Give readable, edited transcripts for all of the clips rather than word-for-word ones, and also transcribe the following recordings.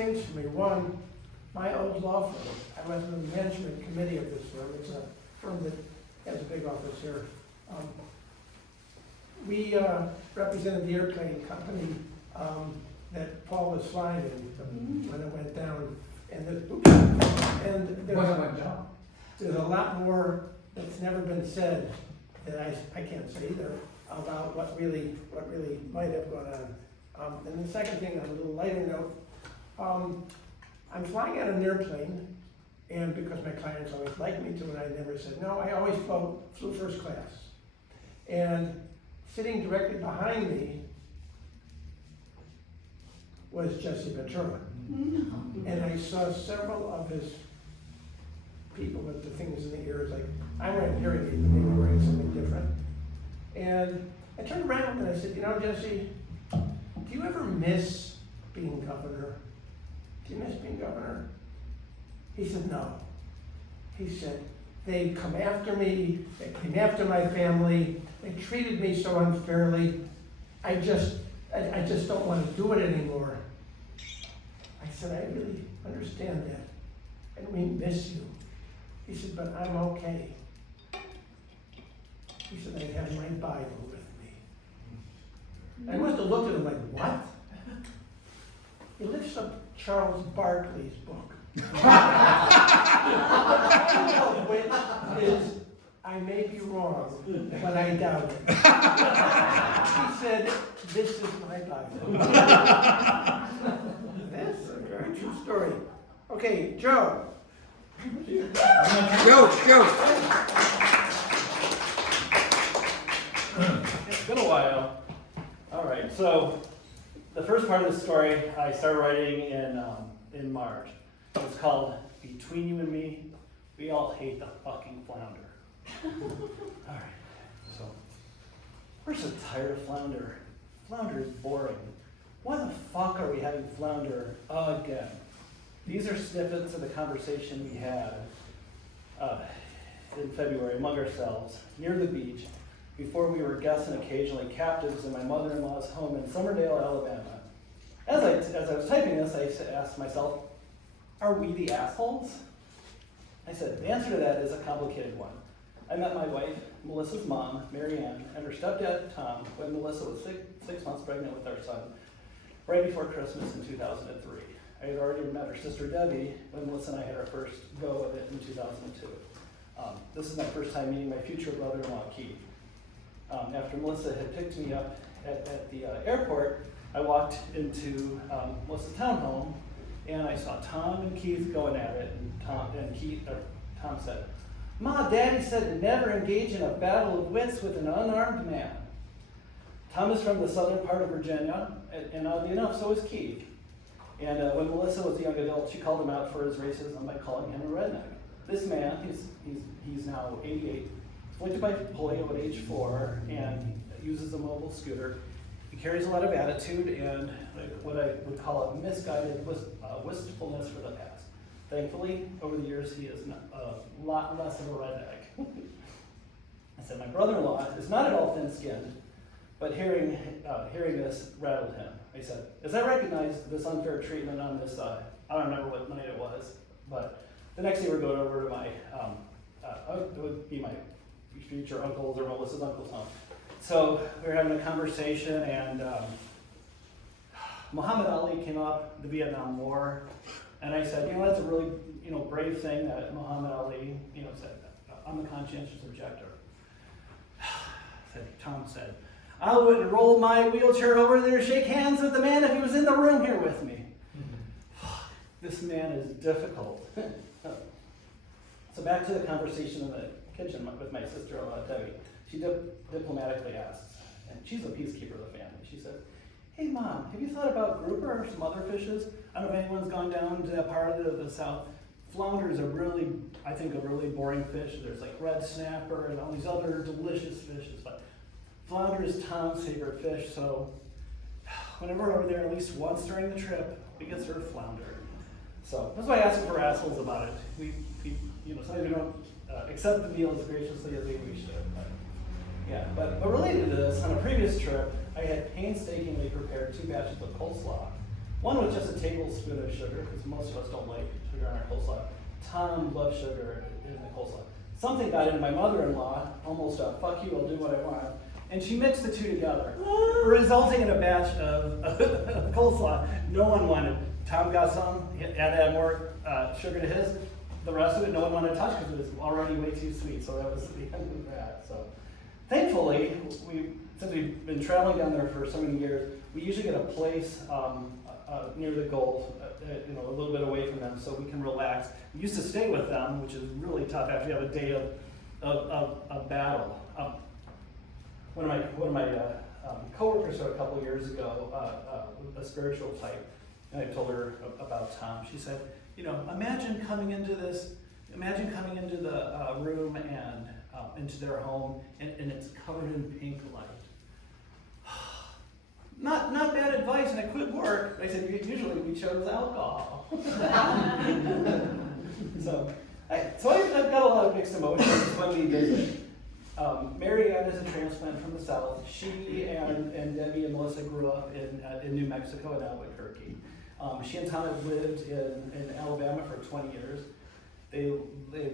things for me. One, my old law firm, I was on the management committee of this firm. It's a firm that has a big office here. We represented the airplane company that Paul was flying in when it went down. And there's a lot more that's never been said that I can't say either about what really might have gone on. And the second thing, on a little lighter note, I'm flying out an airplane, and because my clients always liked me to, and I never said no, I always flew first class. And sitting directly behind me was Jesse Ventura. And I saw several of his people with the things in the ears, like I'm wearing hearing aids, but they were wearing something different. And I turned around and I said, you know, Jesse, do you ever miss being governor? Do you miss being governor? He said, no. He said, they come after me, they came after my family, they treated me so unfairly. I just don't want to do it anymore. I said, I really understand that, and we miss you. He said, but I'm okay. He said, I have my Bible with me. I must have looked at him like, what? He lifts up Charles Barkley's book. Which is, I may be wrong, but I doubt it. He said, this is my Bible. That's a very true story. Okay, Joe. Joe. It's been a while. All right, so the first part of the story I started writing in March. It's called Between You and Me, We All Hate the Fucking Flounder. All right, so we're so tired of flounder. Flounder is boring. Why the fuck are we having flounder again? These are snippets of the conversation we had in February among ourselves near the beach before we were guests and occasionally captives in my mother-in-law's home in Summerdale, Alabama. As I was typing this, I asked myself, are we the assholes? I said, the answer to that is a complicated one. I met my wife, Melissa's mom, Mary Ann, and her stepdad, Tom, when Melissa was six months pregnant with our son, right before Christmas in 2003. I had already met her sister, Debbie, when Melissa and I had our first go of it in 2002. This is my first time meeting my future brother-in-law, Keith. After Melissa had picked me up at the airport, I walked into Melissa's townhome, and I saw Tom and Keith going at it, and Tom said, "Ma, Daddy said to never engage in a battle of wits with an unarmed man." Tom is from the southern part of Virginia, and oddly enough, so is Keith. And when Melissa was a young adult, she called him out for his racism by calling him a redneck. This man, he's now 88, afflicted by polio at age 4, and uses a mobile scooter. He carries a lot of attitude and what I would call a misguided wistfulness for the past. Thankfully, over the years, he is a lot less of a redneck. I said, my brother-in-law is not at all thin-skinned, but hearing this rattled him. I said, as I recognized this unfair treatment on this, I don't remember what night it was, but the next day we're going over to my, it would be my future uncle's or Melissa's uncle's home. So we were having a conversation, and Muhammad Ali came up, the Vietnam War, and I said, that's a really, brave thing that Muhammad Ali, said. I'm a conscientious objector. Tom said, I wouldn't roll my wheelchair over there to shake hands with the man if he was in the room here with me. This man is difficult. So back to the conversation in the kitchen with my sister, Debbie. She diplomatically asks, and she's a peacekeeper of the family. She said, hey Mom, have you thought about grouper or some other fishes? I don't know if anyone's gone down to that part of the south. Flounder is a really boring fish. There's like red snapper and all these other delicious fishes, but flounder is Tom's favorite fish, so whenever we're over there, at least once during the trip, we get served flounder. So that's why I asked for assholes about it. We sometimes we don't accept the meal as graciously as we should. But related to this, on a previous trip, I had painstakingly prepared 2 batches of coleslaw One with just a tablespoon of sugar, because most of us don't like sugar on our coleslaw. Tom loves sugar in the coleslaw. Something got into my mother-in-law, almost a fuck you, I'll do what I want, and she mixed the two together, resulting in a batch of coleslaw no one wanted. Tom got some, he had to add more sugar to his. The rest of it no one wanted to touch because it was already way too sweet, so that was the end of that. So, thankfully, since we've been traveling down there for so many years, we usually get a place near the Gulf, a little bit away from them, so we can relax. We used to stay with them, which is really tough after you have a day of battle. One of my coworkers a couple years ago, a spiritual type, and I told her about Tom. She said, imagine coming into the room and into their home, and it's covered in pink light. Not bad advice, and it could work. I said, usually we chose alcohol. So I've got a lot of mixed emotions when we visit. Mary Ann is a transplant from the South. She and Debbie and Melissa grew up in New Mexico in Albuquerque. She and Tom have lived in Alabama for 20 years. They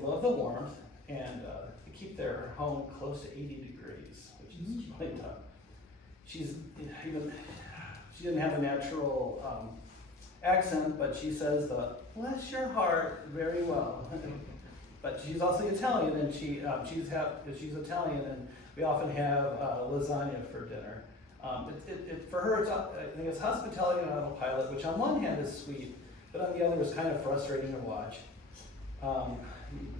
love the warmth, and they keep their home close to 80 degrees, which is really tough. She didn't have a natural accent, but she says the "bless your heart" very well. But she's also Italian, and she's Italian, and we often have lasagna for dinner. For her, I think it's hospitality on autopilot, which on one hand is sweet, but on the other is kind of frustrating to watch.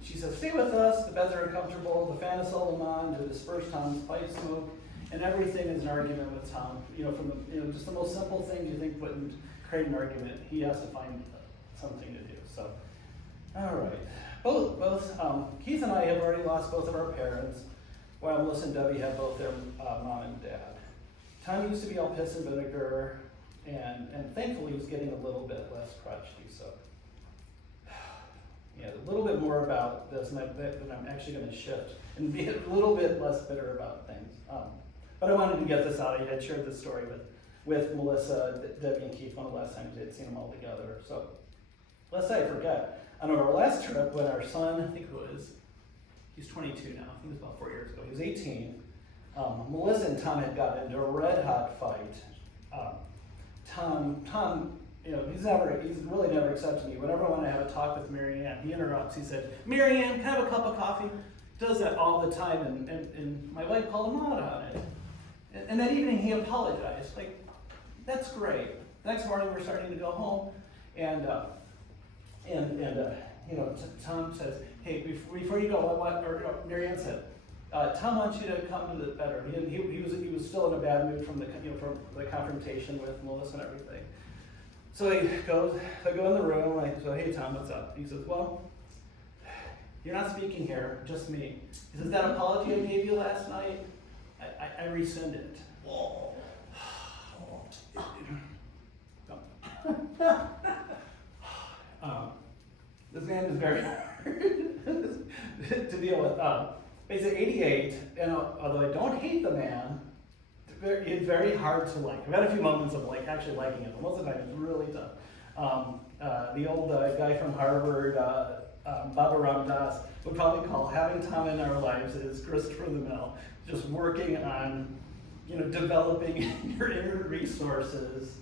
She says, "Stay with us. The beds are uncomfortable. The fan is seldom on to disperse Tom's pipe smoke, and everything is an argument with Tom. From just the most simple things you think wouldn't create an argument, he has to find something to do." So, all right. Both Keith and I have already lost both of our parents, while Melissa and Debbie have both their mom and dad. Tom used to be all piss and vinegar, and thankfully he's getting a little bit less crotchety. So, yeah, a little bit more about this, and I'm actually going to shift and be a little bit less bitter about things. But I wanted to get this out. I had shared this story with Melissa, Debbie, and Keith one of the last times they had seen them all together. So, lest I forget, on our last trip when our son, he's 22 now, I think it was about 4 years ago, he was 18, Melissa and Tom had gotten into a red hot fight. Tom, he's really never accepted me. Whenever I want to have a talk with Mary Ann, he interrupts. He said, "Mary Ann, can I have a cup of coffee?" Does that all the time, and my wife called him out on it. And that evening he apologized. Like, that's great. The next morning we're starting to go home, and Tom says, "Hey, before you go, Mary Ann said, Tom wants you to come to the bedroom." He was still in a bad mood from the confrontation with Melissa and everything. So I go in the room. I say, "Hey Tom, what's up?" He says, "Well, you're not speaking here, just me." He says, "That apology I gave you last night, I rescind it." This man is very hard to deal with. He's 88, and although I don't hate the man, it's very hard to like. I've had a few moments of actually liking him, but most of the time it's really tough. The old guy from Harvard, Baba Ram Das, would probably call having Tom in our lives is Christopher the Mill, just working on, developing your inner resources,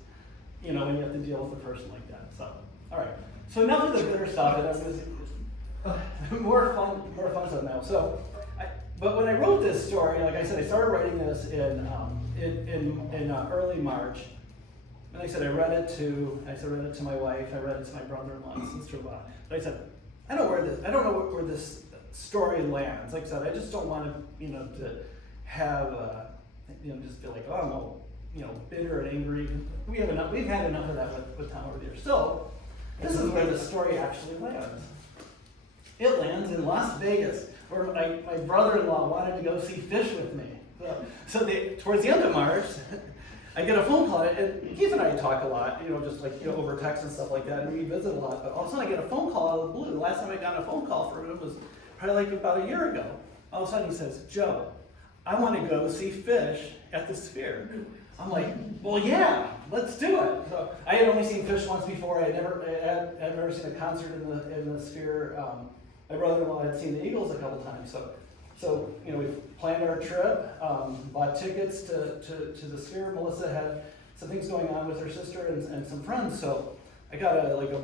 when you have to deal with a person like that. So, all right. So enough of the bitter stuff, and more fun stuff now. So, but when I wrote this story, like I said, I started writing this in early March. And like I said, I read it to my wife, I read it to my brother-in-law and sister-in-law. But I said, I don't know where this story lands. Like I said, I just don't want to have just feel like, oh, I'm bitter and angry. We've had enough of that with Tom over there. So this is where the story actually lands. It lands in Las Vegas, where my brother-in-law wanted to go see fish with me. So towards the end of March, I get a phone call, and Keith and I talk a lot, over text and stuff like that, and we visit a lot, but all of a sudden I get a phone call out of the blue. The last time I got a phone call from him was probably about a year ago. All of a sudden he says, "Joe, I want to go see Fish at the Sphere. I'm like, well, yeah, let's do it. So I had only seen Fish once before. I had never seen a concert in the Sphere. My brother-in-law had seen the Eagles a couple times. So we planned our trip, bought tickets to the Sphere. Melissa had some things going on with her sister and some friends. So I got a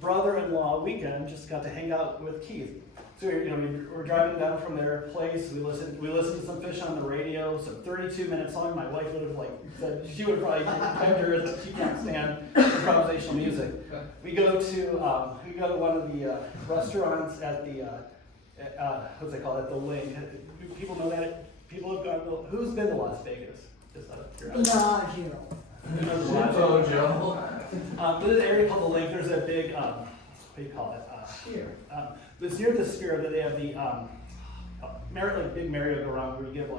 brother-in-law weekend. Just got to hang out with Keith. So we're driving down from their place. We listened to some Fish on the radio. So 32 minutes long. My wife would have said she would probably begged her that she can't stand improvisational music. We go to one of the restaurants at the what's it called, at the Link. Do people know that? People have gone. Who's been to Las Vegas? Just out of curiosity. There's an area called the Link. There's a big what do you call it? Sphere. It's near the Sphere that they have the big merry-go-round where you get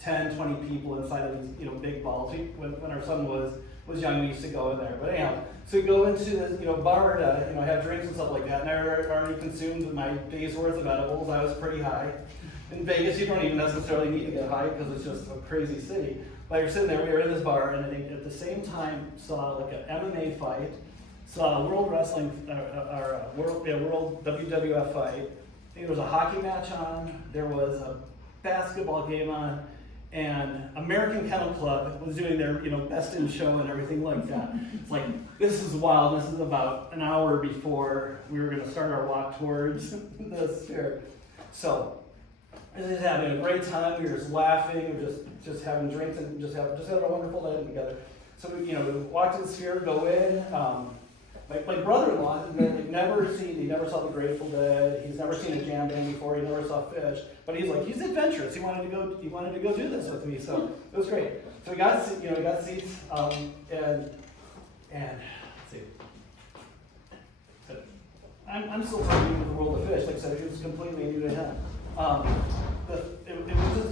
10, 20 people inside of these big balls. When our son was young, we used to go in there. But anyhow, so we go into this bar to have drinks and stuff like that. And I already consumed my day's worth of edibles. I was pretty high. In Vegas, you don't even necessarily need to get high because it's just a crazy city. But you're sitting there, we were in this bar, and I at the same time saw an MMA fight. Saw a world wrestling, world WWF fight. I think there was a hockey match on. There was a basketball game on, and American Kennel Club was doing their best in show and everything like that. It's like, this is wild. This is about an hour before we were going to start our walk towards the Sphere. So we were just having a great time. We were just laughing. We were just having drinks and just having a wonderful night together. So we walked to the Sphere, go in. My brother-in-law had never saw the Grateful Dead. He's never seen a jam band before. He never saw Fish. But he's adventurous. He wanted to go do this with me. So it was great. So we got seats, and let's see. I'm still talking with the world of Fish. Like I said, it was completely new to him.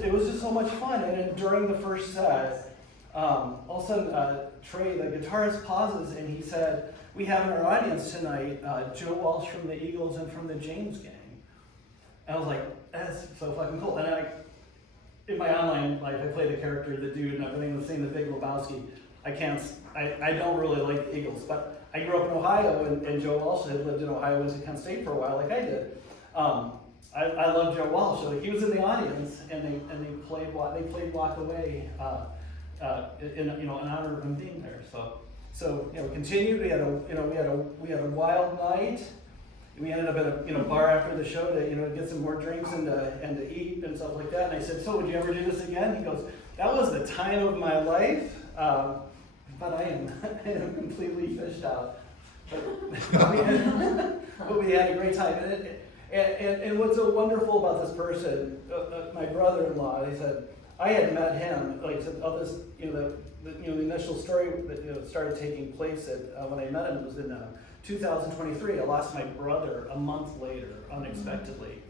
It was just so much fun. And then during the first set, all of a sudden, Trey, the guitarist, pauses and he said, "We have in our audience tonight Joe Walsh from the Eagles and from the James Gang." And I was like, that's so fucking cool. And in my online life, I play the character, the dude, and everything, the same, the Big Lebowski. I don't really like the Eagles, but I grew up in Ohio, and Joe Walsh had lived in Ohio, went to Kent State for a while, like I did. I love Joe Walsh. So he was in the audience, and they played Walk Away in honor of him being there. So continued. We had a wild night. We ended up at a bar after the show to get some more drinks and to eat and stuff like that. And I said, "So would you ever do this again?" He goes, "That was the time of my life, but I am completely fished out." But we had a great time. And what's so wonderful about this person, my brother-in-law, he said, I had met him, like I said, the initial story that started taking place when I met him was in 2023. I lost my brother a month later, unexpectedly,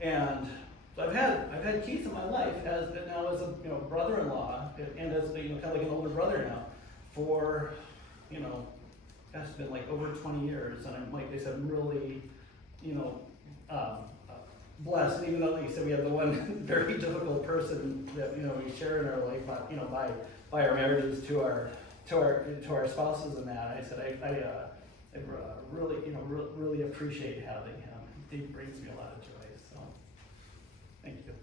and so I've had Keith in my life as a brother-in-law and as kind of like an older brother now for it's been like over 20 years, and I'm like I said, really blessed. And even though, like you said, we have the one very difficult person that we share in our life, by our marriages to our spouses and that. I said I really appreciate having him. He brings me a lot of joy. So thank you.